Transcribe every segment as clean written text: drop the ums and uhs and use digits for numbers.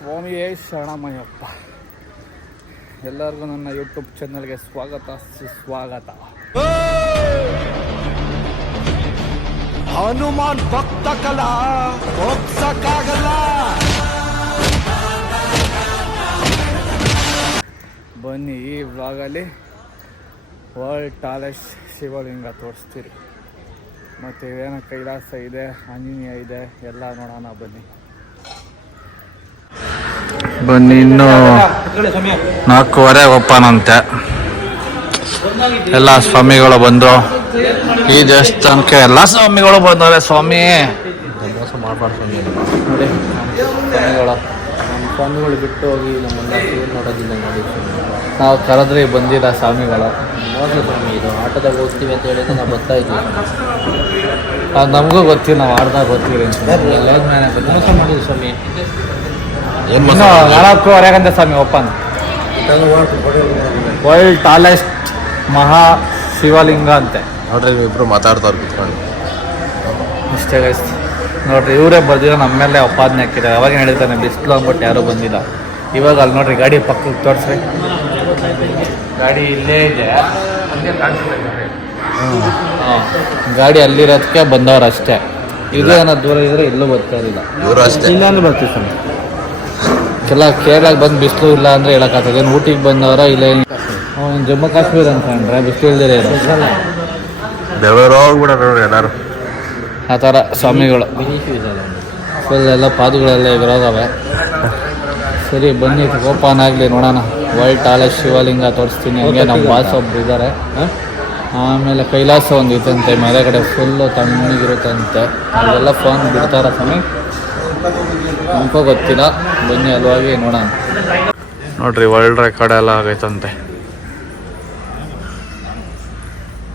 ಸ್ವಾಮಿಯೇ ಶರಣಮಯ್ಯಪ್ಪ. ಎಲ್ಲರಿಗೂ ನನ್ನ ಯೂಟ್ಯೂಬ್ ಚಾನಲ್ಗೆ ಸ್ವಾಗತ ಸುಸ್ವಾಗತ. ಹನುಮಾನ್ ಭಕ್ತ ಕಲಾ ಹೋಗ್ಸಕ್ಕಾಗಲ್ಲ. ಬನ್ನಿ, ಈ ವ್ಲಾಗಲ್ಲಿ ವರ್ಲ್ಡ್ ಟಾಲೆಸ್ಟ್ ಶಿವಲಿಂಗ ತೋರಿಸ್ತೀರಿ. ಮತ್ತು ಏನೋ ಕೈಲಾಸ ಇದೆ, ಆಂಜನೇಯ ಇದೆ, ಎಲ್ಲ ನೋಡೋಣ ಬನ್ನಿ. ಇನ್ನು 4:15 ಓಪನ್ ಅಂತೆ. ಎಲ್ಲ ಸ್ವಾಮಿಗಳು ಬಂದು ಈ ದೇವಸ್ಥಾನಕ್ಕೆ ಎಲ್ಲ ಸ್ವಾಮಿಗಳು ಬಂದವ್ರೆ. ಸ್ವಾಮಿ ಮೋಸ ಮಾಡಬಾರ್ದು ಸ್ವಾಮಿ. ನೋಡಿ ಸ್ವಾಮಿಗಳು, ನಮ್ಮ ಸ್ವಾಮಿಗಳು ಬಿಟ್ಟು ಹೋಗಿ ನಮ್ಮನ್ನ ಏನು ನೋಡೋದಿಲ್ಲ ನೋಡಿ ಸ್ವಾಮಿ. ನಾವು ಕರೆದ್ರೆ ಬಂದಿಲ್ಲ ಸ್ವಾಮಿಗಳು. ಮೋಸ ಸ್ವಾಮಿ, ಇದು ಆಟೋದಾಗ ಹೋಗ್ತೀವಿ ಅಂತ ಹೇಳಿದ್ರೆ ನಾವು ಬರ್ತಾ ಇದ್ದೀವಿ. ಅದು ನಮಗೂ ಗೊತ್ತಿಲ್ಲ, ನಾವು ಆಡ್ದಾಗ ಗೊತ್ತಿರಿ ಅಂತ ಮೋಸ ಮಾಡಿದ್ವಿ ಸ್ವಾಮಿ. ಇನ್ನು 4:15 ಸ್ವಾಮಿ ಓಪನ್. ವರ್ಲ್ಡ್ ಟಾಲೆಸ್ಟ್ ಮಹಾ ಶಿವಲಿಂಗ ಅಂತೆ. ನೋಡ್ರಿ ಇಬ್ರು ಮಾತಾಡ್ತಾವ್ರು ಕುತ್ಕೊಂಡು. ಇಷ್ಟೇ ಗೈಸ್, ನೋಡ್ರಿ ಇವರೇ ಬರ್ದಿರೋ ನಮ್ಮ ಮೇಲೆ ಅಪಾದನೆ ಹಾಕಿದ್ದಾರೆ. ಅವಾಗ ಹೇಳಿದ್ದಾನೆ ಬಿಸಿಲು ಅಂದ್ಬಿಟ್ಟು ಯಾರೂ ಬಂದಿಲ್ಲ. ಇವಾಗ ಅಲ್ಲಿ ನೋಡ್ರಿ ಗಾಡಿ ಪಕ್ಕಕ್ಕೆ ತೋರಿಸ್ರಿ. ಗಾಡಿ ಇಲ್ಲೇ ಇದೆ, ಗಾಡಿ ಅಲ್ಲಿರೋದಕ್ಕೆ ಬಂದವ್ರು ಅಷ್ಟೇ. ಇದು ಏನೋ ದೂರ ಇದ್ರೆ ಎಲ್ಲೂ ಬರ್ತಾ ಇರಲಿಲ್ಲ. ಇಲ್ಲ ಅಂದ್ರೆ ಬರ್ತೀವಿ ಸ್ವಾಮಿ. ಕೇರಳಕ್ಕೆ ಬಂದು ಬಿಸಿಲು ಇಲ್ಲ ಅಂದರೆ ಹೇಳೋಕ್ಕಾಗ್ತದೆ. ಏನು ಊಟಿಗೆ ಬಂದವರ ಇಲ್ಲ ಜಮ್ಮು ಕಾಶ್ಮೀರ ಅನ್ಕೊಂಡ್ರೆ ಬಿಸಿಲು ಇಲ್ದಿರ ಎಲ್ಲರೂ ಆ ಥರ ಸ್ವಾಮಿಗಳು ಫುಲ್ ಎಲ್ಲ ಪಾದಗಳೆಲ್ಲ ಎದುರಾಗವೆ. ಸರಿ ಬನ್ನಿ, ಓಪನ್ ಆಗಲಿ ನೋಡೋಣ. ವರ್ಲ್ಡ್ ಟಾಲೆಸ್ಟ್ ಶಿವಲಿಂಗ ತೋರಿಸ್ತೀನಿ. ಹಂಗೆ ನಮ್ಮ ಬಾಸ್ ಒಬ್ರು ಇದ್ದಾರೆ. ಆಮೇಲೆ ಕೈಲಾಸ ಒಂದು ಇತ್ತಂತೆ, ಮೇಲೆಗಡೆ ಫುಲ್ಲು ತಣ್ಣಗಿರುತ್ತಂತೆ. ಅದೆಲ್ಲ ಫೋನ್ ಬಿಡ್ತಾರ ಸ್ವಾಮಿ, ನಮಗೂ ಗೊತ್ತಿಲ್ಲ. ಬನ್ನಿ ಅಲ್ವಾಗಿ ನೋಡೋಣ. ನೋಡ್ರಿ ವರ್ಲ್ಡ್ ರೆಕಾರ್ಡ್ ಎಲ್ಲ ಆಗೈತಂತೆ.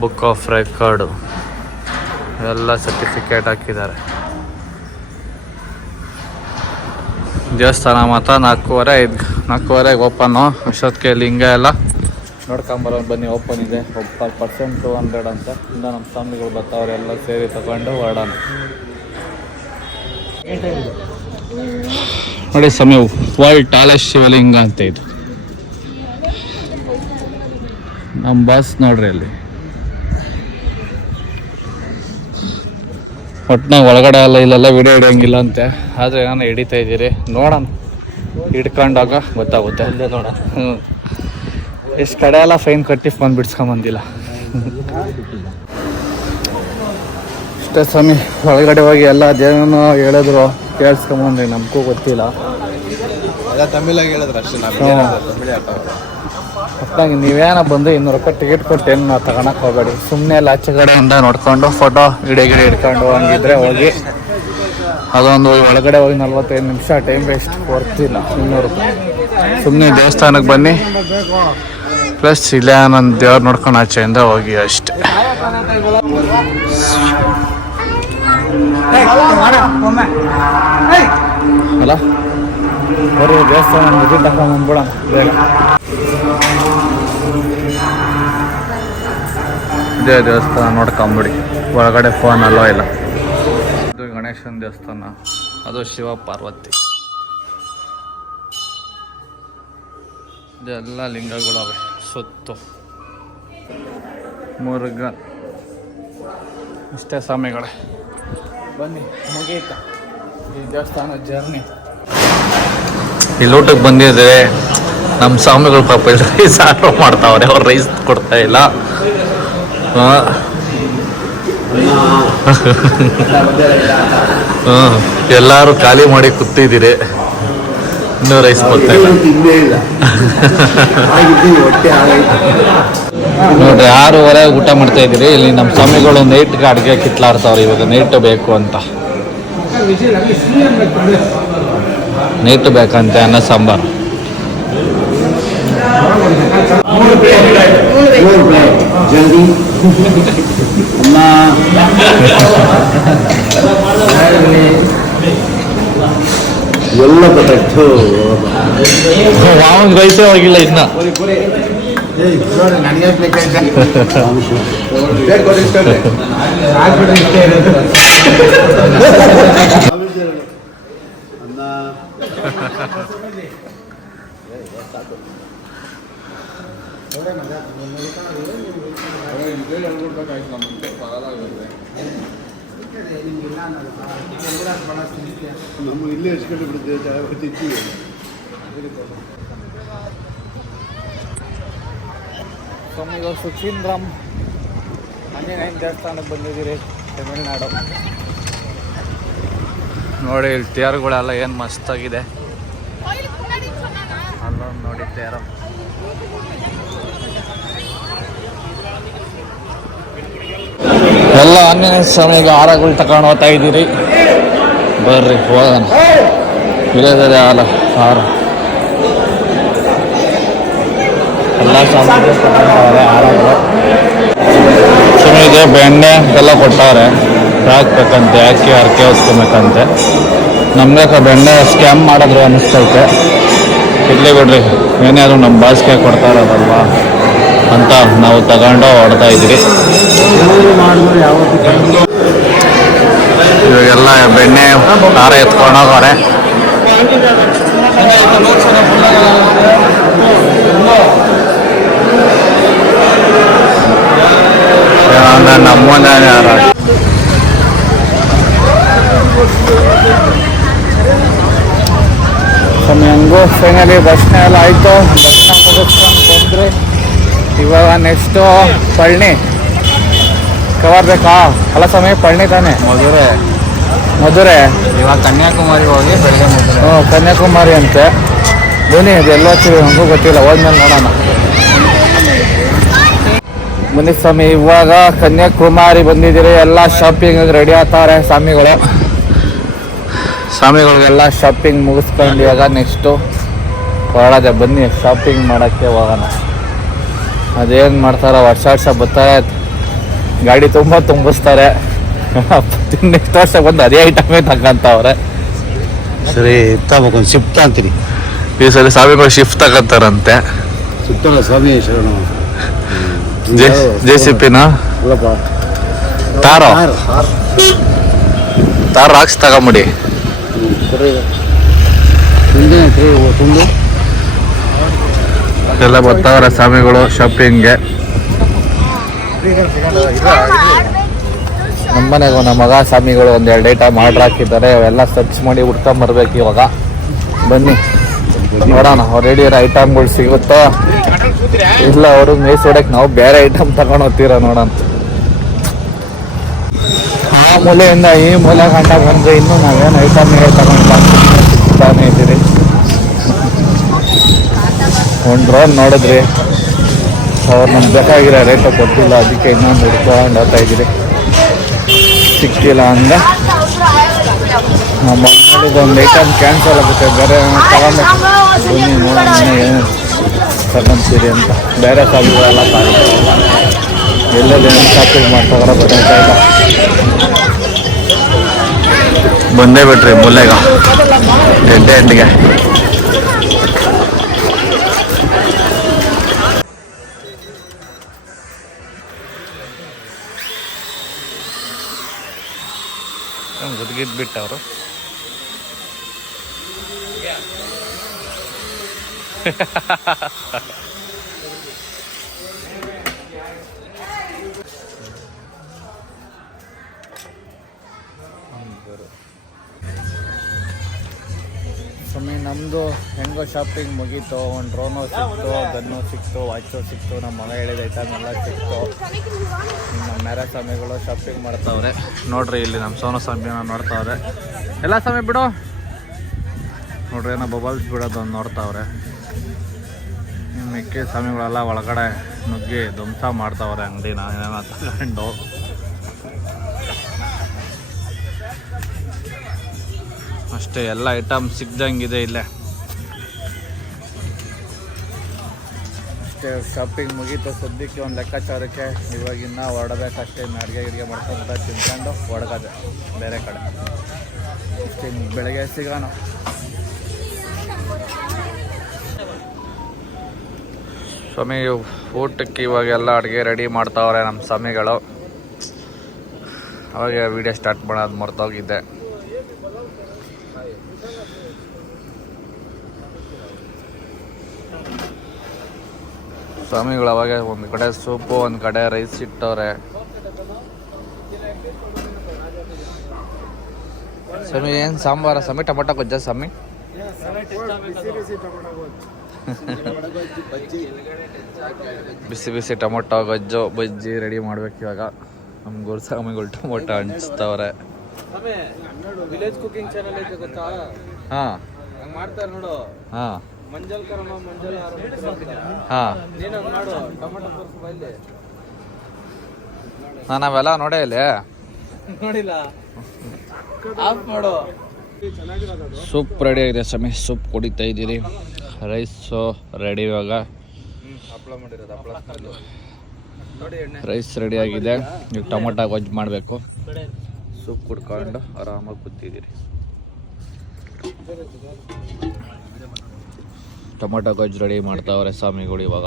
ಬುಕ್ ಆಫ್ ರೆಕಾರ್ಡು ಎಲ್ಲ ಸರ್ಟಿಫಿಕೇಟ್ ಹಾಕಿದ್ದಾರೆ. ದೇವಸ್ಥಾನ ಮಾತ್ರ 4:15 ಓಪನ್ನು. ಅಷ್ಟೊತ್ತಿಗೆ ಲಿಂಗ ಎಲ್ಲ ನೋಡ್ಕೊಂಬರೋದು ಬನ್ನಿ. ಓಪನ್ ಇದೆ. ಒಬ್ಬ ಪರ್ಸೆಂಟ್ 200 ಅಂತ. ಇಂದ ನಮ್ಮ ಸ್ವಾಮಿಗಳು ಬರ್ತಾವ್ರೆ, ಎಲ್ಲ ಸೇರಿ ತಗೊಂಡು ಹೊರಡೋಣ. ನೋಡಿ ಸ್ವಾಮಿ, ವರ್ಲ್ಡ್ ಟಾಲೆಸ್ಟ್ ಶಿವಲಿಂಗ ಅಂತ ಇದು. ನಮ್ಮ ಬಾಸ್ ನೋಡ್ರಿ ಅಲ್ಲಿ. ಒಟ್ಟಿನಾಗ ಒಳಗಡೆ ಎಲ್ಲ ಇಲ್ಲೆಲ್ಲ ವಿಡಿಯೋ ಹಿಡಿಯೋಂಗಿಲ್ಲ ಅಂತೆ. ಆದರೆ ನಾನು ಹಿಡಿತಾ ಇದ್ದೀರಿ, ನೋಡೋಣ. ಹಿಡ್ಕೊಂಡಾಗ ಗೊತ್ತಾಗುತ್ತೆ. ನೋಡ ಎಷ್ಟು ಕಡೆ ಎಲ್ಲ ಫೈನ್ ಕಟ್ಟಿ ಫೋನ್ ಬಿಡ್ಸ್ಕೊಂಬಂದಿಲ್ಲ. ಅಷ್ಟೇ ಸ್ವಾಮಿ, ಒಳಗಡೆ ಹೋಗಿ ಎಲ್ಲ ದೇವನು ಹೇಳಿದ್ರು, ಕೇಳಿಸ್ಕೊಂಬಂದ್ರಿ. ನಮಗೂ ಗೊತ್ತಿಲ್ಲ. ತಮಿಳಾಗಿ ಹೇಳಿದ್ರು ಅಷ್ಟೇ. ಒಟ್ಟಾಗಿ ನೀವೇನ ಬಂದು 200 ರೂಪಾಯಿ ಟಿಕೆಟ್ ಕೊಟ್ಟು ಏನು ತಗೊಳಕ್ಕೆ ಹೋಗಬೇಡಿ. ಸುಮ್ಮನೆ ಎಲ್ಲ ಆಚೆ ಕಡೆಯಿಂದ ನೋಡ್ಕೊಂಡು ಫೋಟೋ ಗಿಡ ಹಿಡ್ಕೊಂಡು ಹಂಗಿದ್ರೆ ಹೋಗಿ. ಅದೊಂದು ಒಳಗಡೆ ಹೋಗಿ 45 ನಿಮಿಷ ಟೈಮ್ ವೇಸ್ಟ್, ಕೊಡ್ತಿಲ್ಲ 200 ರೂಪಾಯಿ. ಸುಮ್ಮನೆ ದೇವಸ್ಥಾನಕ್ಕೆ ಬನ್ನಿ, ಪ್ಲಸ್ ಇಲ್ಲೇ ನನ್ನ ದೇವ್ರು ನೋಡ್ಕೊಂಡು ಆಚೆಯಿಂದ ಹೋಗಿ ಅಷ್ಟೆ. ಅಲ್ಲ ಬರೀ ದೇವಸ್ಥಾನ ವಿಸಿಟ್ ತಗೊಂಡ್ಬಿಡೋಣ ಬೇಗ. ಇದೇ ದೇವಸ್ಥಾನ ನೋಡ್ಕೊಂಬಿಡಿ. ಒಳಗಡೆ ಫೋನ್ ಅಲ್ಲೋ ಇಲ್ಲ. ಇದು ಗಣೇಶನ ದೇವಸ್ಥಾನ, ಅದು ಶಿವ ಪಾರ್ವತಿ. ಇದೆಲ್ಲ ಲಿಂಗಗಳವೆ ಸುತ್ತು. ಮುರುಘ. ಇಷ್ಟೇ ಸ್ವಾಮಿಗಳೇ, ಬನ್ನಿ ಮುಗೀತ ಈ ದೇವಸ್ಥಾನ ಜರ್ನಿ. ಇಲ್ಲಿ ಊಟಕ್ಕೆ ಬಂದಿದ್ರೆ ನಮ್ಮ ಸ್ವಾಮಿಗಳು ಪಾಪ ರೈಸ್ ಆರ್ಡರ್ ಮಾಡ್ತಾವ್ರೆ. ಅವ್ರು ರೈಸ್ ಕೊಡ್ತಾ ಇಲ್ಲ. ಎಲ್ಲರೂ ಖಾಲಿ ಮಾಡಿ ಕೂತಿದ್ದೀರಿ, ಇನ್ನೂ ರೈಸ್ ಬರ್ತಾ ಇಲ್ಲ. ನೋಡ್ರಿ 6:15 ಊಟ ಮಾಡ್ತಾ ಇದ್ದೀರಿ. ಇಲ್ಲಿ ನಮ್ಮ ಸ್ವಾಮಿಗಳು ನೈಟ್ಗೆ ಅಡುಗೆ ಕಿತ್ಲಾಡ್ತಾವ್ರೆ. ಇವಾಗ ನೈಟ್ ಬೇಕು ಅಂತ, ನೈಟ್ ಬೇಕಂತೆ ಅನ್ನ ಸಾಂಬಾರು. ಎಲ್ಲ ಗೊತ್ತಾಯ್ತು. ಮಾವನ್ ರೈಸೇ ಹೋಗಿಲ್ಲ ಇನ್ನ. ನಮ್ಮ ಇಲ್ಲೇ ಎಸ್ಕೊಂಡು ಬಿಡುತ್ತೆ ಸ್ವಾಮಿಗಳು ಸುಚೀಂದ್ರಂ ಆಂಜನೇಯನ ದೇವಸ್ಥಾನಕ್ಕೆ ಬಂದಿದ್ದೀರಿ ತಮಿಳ್ನಾಡು. ನೋಡಿ ಇಲ್ಲಿ ತೇರುಗಳೆಲ್ಲ ಏನು ಮಸ್ತಾಗಿದೆ. ಅಲ್ಲೊಂದು ನೋಡಿ ತೇರು. ಎಲ್ಲ ಆಂಜನೇಯ ಸ್ವಾಮಿಗೆ ಹಾರಗಳು ತಗೊಂಡು ಹೋಗ್ತಾ ಇದ್ದೀರಿ. ಬರ್ರಿ ಹೋಗೋಣ. ಇರೋದೇ ಹಾರ ಎಲ್ಲ ಸ್ವಾಮಿಗೆ ತಗೊಂಡವ್ರೆ ಹಾರಗಳು. ಸ್ವಾಮಿಗೆ ಬೆಣ್ಣೆ ಎಲ್ಲ ಕೊಟ್ಟವ್ರೆ. ಹಾಕ್ಬೇಕಂತೆ, ಹಾಕಿ ಹರಕೆ ಹೊತ್ಕೊಬೇಕಂತೆ. ನಮ್ಗೆ ಬೆಣ್ಣೆ ಸ್ಕ್ಯಾಮ್ ಮಾಡಿದ್ರು ಅನ್ನಿಸ್ತೈತೆ. ಇಡ್ಲಿ ಬಿಡ್ರಿ, ಏನಾದ್ರು ನಮ್ಮ ಬಾಸ್ಗೆ ಕೊಡ್ತಾ ಇರೋದಲ್ವಾ ಅಂತ ನಾವು ತಗೊಂಡು ಹೊಡ್ತಾ ಇದ್ದೀರಿ. ಇವಾಗೆಲ್ಲ ಬೆಣ್ಣೆ ಖಾರ ಎತ್ಕೊಂಡು ಹೋಗೋರೆ. ನಮ್ಮನೆ ಯಾರ ಸ್ವಾಮಿ ಹಂಗೂ ಫೈನಲಿ ದರ್ಶನ ಎಲ್ಲ ಆಯಿತು. ದರ್ಶನ ಮುಗಿಸ್ಕೊಂಡು ಬಂದರೆ ಇವಾಗ ನೆಕ್ಸ್ಟು ಪಳನಿ ಕವರ್ ಬೇಕಾ? ಅಲ್ಲ ಸ್ವಾಮಿ, ಪಳನಿ ತಾನೆ? ಮಧುರೆ ಇವಾಗ ಕನ್ಯಾಕುಮಾರಿ ಹೋಗಿ ಬೆಳಗ್ಗೆ ಹ್ಞೂ, ಕನ್ಯಾಕುಮಾರಿ ಅಂತೆ. ಬನ್ನಿ, ಅದು ಎಲ್ಲ ನಮಗೂ ಗೊತ್ತಿಲ್ಲ, ಹೋದ್ಮೇಲೆ ನೋಡೋಣ. ಬನ್ನಿ ಸ್ವಾಮಿ, ಇವಾಗ ಕನ್ಯಾಕುಮಾರಿ ಬಂದಿದ್ದೀರಿ. ಎಲ್ಲ ಶಾಪಿಂಗ್ ರೆಡಿ ಆಗ್ತಾರೆ ಸ್ವಾಮಿಗಳಿಗೆಲ್ಲ ಶಾಪಿಂಗ್ ಮುಗಿಸ್ಕೊಂಡು ಇವಾಗ ನೆಕ್ಸ್ಟು ಹೊರಡದೆ. ಬನ್ನಿ ಶಾಪಿಂಗ್ ಮಾಡೋಕ್ಕೆ ಹೋಗೋಣ. ಅದೇನು ಮಾಡ್ತಾರೋ, ವರ್ಷ ಬರ್ತಾರೆ, ಗಾಡಿ ತುಂಬಿಸ್ತಾರೆ. ನೆಕ್ಸ್ಟ್ ವರ್ಷ ಬಂದು ಅದೇ ಐಟಮೇ ತಗೊಂತವ್ರೆ. ಸರಿ ತಗೊಂಡು ಶಿಫ್ಟ್ ಅಂತೀರಿ. ಈ ಸರಿ ಸ್ವಾಮಿಗಳು ಶಿಫ್ಟ್ ತಗೊಂತಾರಂತೆ. ಸುತ್ತಲ ಸ್ವಾಮಿ ಶರಣ JCP-ನ ಅಲ್ಲಪ್ಪ, ತಾರೋ ರಾಕ್ಸ್ ತಗೊಂಬಿಡಿ. ತುಂಬ ಎಲ್ಲ ಬರ್ತಾವ್ರೆ ಸ್ವಾಮಿಗಳು ಶಾಪಿಂಗ್ಗೆ. ನಮ್ಮನೆಗೂ ನಮ್ಮ ಮಗ ಸ್ವಾಮಿಗಳು ಒಂದೆರಡು ಐಟಮ್ ಆರ್ಡ್ರ್ ಹಾಕಿದ್ದಾರೆ. ಅವೆಲ್ಲ ಸರ್ಚ್ ಮಾಡಿ ಹುಡ್ಕೊಂಬರ್ಬೇಕು ಇವಾಗ. ಬನ್ನಿ ನೋಡೋಣ, ಅವ್ರು ಹೇಳಿರೋ ಐಟಮ್ಗಳು ಸಿಗುತ್ತೋ ಇಲ್ಲ ಅವರು ಮೇಸ್ ಹೊಡಕ್ಕೆ ನಾವು ಬೇರೆ ಐಟಮ್ ತಗೊಂಡು ಹೋಗ್ತೀರ ನೋಡೋಣ. ಆ ಮೂಲೆಯಿಂದ ಈ ಮೂಲೆ ಗಂಟ ಬಂದರೆ ಇನ್ನೂ ನಾವೇನು ಐಟಮ್ ತಗೊಂಡು ಇದ್ದೀರಿ. ಒಂದು ಡ್ರೋನ್ ನೋಡಿದ್ರಿ, ಅವ್ರು ನಮ್ಗೆ ಬೇಕಾಗಿರೋ ರೇಟು ಕೊಟ್ಟಿಲ್ಲ, ಅದಕ್ಕೆ ಇನ್ನೊಂದು ಹಿಡ್ಕೊಂಡು ಹೋಗ್ತಾ ಇದ್ದೀರಿ. ಸಿಕ್ಕಿಲ್ಲ ಅಂದರೆ ನಮ್ಮ ಮನೇಲಿಗೆ ಒಂದು ಐಟಮ್ ಕ್ಯಾನ್ಸಲ್ ಆಗುತ್ತೆ. ಬೇರೆ ತಗೊಂಡು ಬನ್ನಿ ನೋಡೋಣ ಏನು ತಗೊಂತೀರಿ ಅಂತ. ಬೇರೆ ಸಾಗುಗಳೆಲ್ಲ ತಗೊಂಡಿಲ್ಲ, ಎಲ್ಲೆಲ್ಲಿ ಏನು ಶಾಪಿಂಗ್ ಮಾಡ್ತಾರೋ ಗೊತ್ತಾಗ್ತಾ ಇಲ್ಲ. ಬಂದೇ ಬಿಟ್ರಿ ಮುಲ್ಲೆಗ ಎಂಟಿಗೆ. ಬಿಟ್ಟವರು ಸ್ವಾಮಿ ನಮ್ಮದು ಹೆಂಗೋ ಶಾಪಿಂಗ್ ಮುಗೀತು. ಒಂದು ಡ್ರೋನು ಸಿಕ್ತು, ಗನ್ನು ಸಿಕ್ತು, ವಾಚು ಸಿಕ್ತು, ನಮ್ಮ ಮಗ ಹೇಳಿದ ಐಟಮ್ ಎಲ್ಲ ಸಿಕ್ತು. ನಮ್ಮ ಮೇರೆ ಸ್ವಾಮಿಗಳು ಶಾಪಿಂಗ್ ಮಾಡ್ತಾವ್ರೆ ನೋಡ್ರಿ. ಇಲ್ಲಿ ನಮ್ಮ ಸೋನು ಸ್ವಾಮಿನ ನೋಡ್ತಾವ್ರೆ. ಎಲ್ಲ ಸ್ವಾಮಿ ಬಿಡು ನೋಡ್ರಿ, ಏನೋ ಬಬಲ್ಸ್ ಬಿಡೋದು ಒಂದು ನೋಡ್ತಾವ್ರೆ. ಮಿಕ್ಕಿ ಸ್ವಾಮಿಗಳೆಲ್ಲ ಒಳಗಡೆ ನುಗ್ಗಿ ಧ್ವಂಸ ಮಾಡ್ತಾವ್ರೆ ಅಂಗಡಿನ ಏನೇನೋ ತಗೊಂಡು. ಅಷ್ಟೇ, ಎಲ್ಲ ಐಟಮ್ ಸಿಗ್ದಂಗಿದೆ ಇಲ್ಲೇ. ಅಷ್ಟೇ, ಶಾಪಿಂಗ್ ಮುಗೀತು ಸದ್ಯಕ್ಕೆ ಒಂದು ಲೆಕ್ಕಾಚಾರಕ್ಕೆ. ಇವಾಗಿನ್ನ ಹೊರಡಬೇಕಷ್ಟೇ, ಅಡುಗೆ ಮಾಡ್ಕೊಂಡು ತಿನ್ಕೊಂಡು ಹೊರಗದೆ ಬೇರೆ ಕಡೆ. ಅಷ್ಟೇ, ಬೆಳಗ್ಗೆ ಸಿಗೋಣ. ಸ್ವಾಮಿ ಊಟಕ್ಕೆ ಇವಾಗೆಲ್ಲ ಅಡುಗೆ ರೆಡಿ ಮಾಡ್ತಾವ್ರೆ ನಮ್ಮ ಸ್ವಾಮಿಗಳು. ಅವಾಗ ವಿಡಿಯೋ ಸ್ಟಾರ್ಟ್ ಮಾಡೋದು ಮರ್ತೋಗಿದ್ದೆ. ಸ್ವಾಮಿಗಳು ಅವಾಗ ಒಂದು ಕಡೆ ಸೂಪು ಒಂದು ಕಡೆ ರೈಸ್ ಇಟ್ಟವ್ರೆ. ಸ್ವಾಮಿ ಏನು ಸಾಂಬಾರ ಸ್ವಾಮಿ? ಟೊಮೊಟೊ ಗೊಜ್ಜ ಸ್ವಾಮಿ? ಬಿಸಿ ಬಿಸಿ ಟೊಮೊಟೊ ಗೊಜ್ಜು ಬಜ್ಜಿ ರೆಡಿ ಮಾಡ್ಬೇಕು ಇವಾಗ. ನಮ್ಮ ಗುರುಸ್ವಾಮಿಗಳು ಟೊಮೊಟೊ ಹಂಚ್ತವ್ರೆ. ವಿಲೇಜ್ ಕುಕಿಂಗ್ ಚಾನಲ್ ಐತೆ ಗೊತ್ತಾ? ಹಾಂ ಮಾಡ್ತಾರೆ ನೋಡು. ಹಾಂ ಮಂಜಲ್ ಕರಮ ಮಂಜಲ್ ಹಾಂ ನೀನು ಮಾಡು. ಟೊಮೆಟೊ ತೋರಿಸ್ಬಾ ಇಲ್ಲಿ. ನಾನು ಅವೆಲ್ಲ ನೋಡೇ ಇಲ್ಲಿ. ನೋಡಿಲ್ಲ? ಆಫ್ ಮಾಡು. ಸೂಪ್ ರೆಡಿ ಆಗಿದೆ ಸ್ವಾಮಿ. ಸೂಪ್ ಕುಡಿತಾ ಇದ್ದೀರಿ. ರೈಸು ರೆಡಿ ಇವಾಗ. ಹಪ್ಪಳ ಮಾಡಿರೋದು ಹಪ್ಪಳ ನೋಡಿ. ಎಣ್ಣೆ ರೈಸ್ ರೆಡಿ ಆಗಿದೆ. ಈಗ ಟೊಮೊಟೊ ಗೊಜ್ಜು ಮಾಡಬೇಕು. ಸೂಪ್ ಕುಡ್ಕೊಂಡು ಆರಾಮಾಗಿ ಕೂತಿದ್ದೀರಿ. ಟೊಮೊಟೊ ಗೊಜ್ಜು ರೆಡಿ ಮಾಡ್ತಾವ್ರೆ ಸ್ವಾಮಿಗಳು ಇವಾಗ.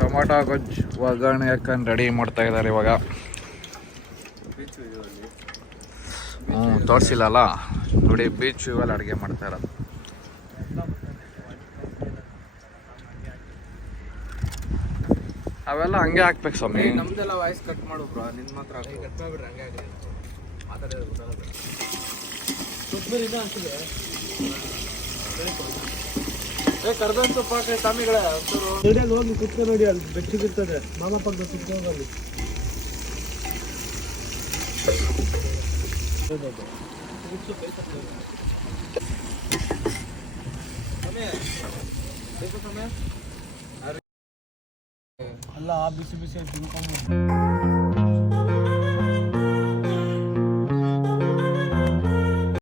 ಟೊಮೊಟೊ ಗೊಜ್ಜು ಒಗ್ಗರಣೆ ಹಾಕೊಂಡು ರೆಡಿ ಮಾಡ್ತಾ ಇದ್ದಾರೆ ಇವಾಗ. ತೋರಿಸಿಲ್ಲಲ್ಲ ನೋಡಿ, ಬೀಚ್ ವ್ಯೂವಲ್ಲಿ ಅಡುಗೆ ಮಾಡ್ತಾ ಇರೋದು. ಅವೆಲ್ಲ ಹಂಗೆ ಹಾಕ್ಬೇಕು ಸ್ವಾಮಿ. ನಮ್ದೆಲ್ಲ ವಾಯ್ಸ್ ಕಟ್ ಮಾಡು ಬ್ರೋ. ನಿನ್ ಮಾತ್ರ ಕಟ್ ಮಾಡ್ಬಿಡ್ರಿ. ಹಂಗೆ ಆಗಲಿ ಮಾತಾಡೋದು ಗೊತ್ತಾಗಲ್ಲ. ಕರ್ಬೇವಿನ ಸೊಪ್ಪು ಹಾಕಿ ಸ್ವಾಮಿಗಳೇ. ನೋಡಿ ಹೋಗಿ ಕುತ್ಕೊ ನೋಡಿ, ಅಲ್ಲಿ ಬೆಚ್ಚಿಗಿರ್ತದೆ. ಮಾಮ ಪಕ್ಕ ಕುತ್ಕೋಗಲ್ಲಿ. ಅಲ್ಲ ಬಿಸಿ ಬಿಸಿ ತಿನ್ಕೊಂಡು